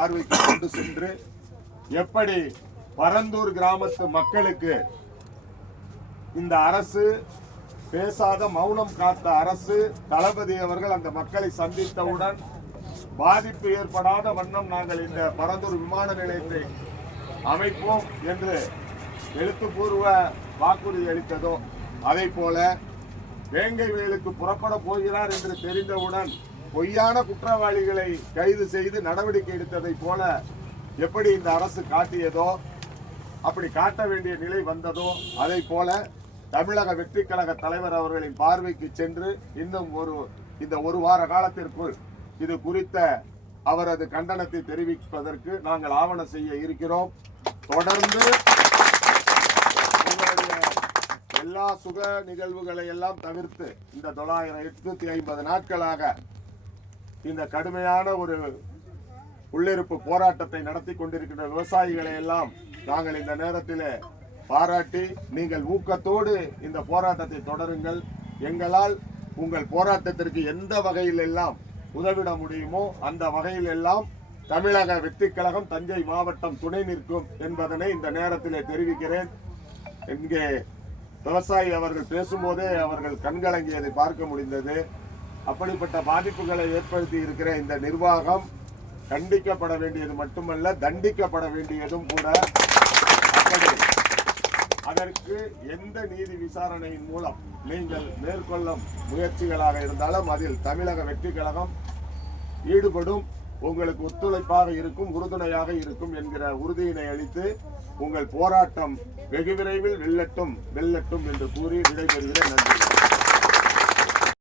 பார்வைக்கு கொண்டு சென்று எப்படி பரந்தூர் கிராமத்து மக்களுக்கு இந்த அரசு பேசாத மௌனம் காத்த அரசு தளபதி அவர்கள் அந்த மக்களை சந்தித்தவுடன் பாதிப்பு ஏற்படாத வண்ணம் நாங்கள் இந்த பரந்தூர் விமான நிலையத்தை அமைப்போம் என்று எழுத்துப்பூர்வ வாக்குறுதி அளித்ததோ அதை போல வேங்கை வேலுக்கு புறப்பட போகிறார் என்று தெரிந்தவுடன் பொய்யான குற்றவாளிகளை கைது செய்து நடவடிக்கை எடுத்ததை போல எப்படி இந்த அரசு காட்டியதோ அப்படி காட்ட வேண்டிய நிலை வந்ததோ அதை போல தமிழக வெற்றி கழக தலைவர் அவர்களின் பார்வைக்கு சென்று இன்னும் இந்த ஒரு வார காலத்திற்குள் இது குறித்த அவரது கண்டனத்தை தெரிவிப்பதற்கு நாங்கள் ஆவணம் செய்ய இருக்கிறோம். தொடர்ந்து எல்லா சுக நிகழ்வுகளை எல்லாம் தவிர்த்து இந்த 850 நாட்களாக இந்த கடுமையான ஒரு உள்ளிருப்பு போராட்டத்தை நடத்தி கொண்டிருக்கின்ற விவசாயிகளை எல்லாம் நாங்கள் இந்த நேரத்தில் பாராட்டி நீங்கள் ஊக்கத்தோடு இந்த போராட்டத்தை தொடருங்கள். எங்களால் உங்கள் போராட்டத்திற்கு எந்த வகையில் எல்லாம் உதவிட முடியுமோ அந்த வகையில் எல்லாம் தமிழக வெற்றி கழகம் தஞ்சை மாவட்டம் துணை நிற்கும் என்பதனை இந்த நேரத்தில் தெரிவிக்கிறேன். இங்கே விவசாயி அவர்கள் பேசும்போதே அவர்கள் கண்கலங்கியதை பார்க்க முடிந்தது. அப்படிப்பட்ட பாதிப்புகளை ஏற்படுத்தி இருக்கிற இந்த நிர்வாகம் கண்டிக்கப்பட வேண்டியது மட்டுமல்ல, தண்டிக்கப்பட வேண்டியதும் கூட. அதற்கு எந்த நீதி விசாரணையின் மூலம் நீங்கள் மேற்கொள்ளும் முயற்சிகளாக இருந்தாலும் அதில் தமிழக வெற்றி கழகம் ஈடுபடும், உங்களுக்கு ஒத்துழைப்பாக இருக்கும், உறுதுணையாக இருக்கும் என்கிற உறுதியினை அளித்து உங்கள் போராட்டம் வெகு விரைவில் வெல்லட்டும் என்று கூறி விடைபெறுகிறேன். நன்றி.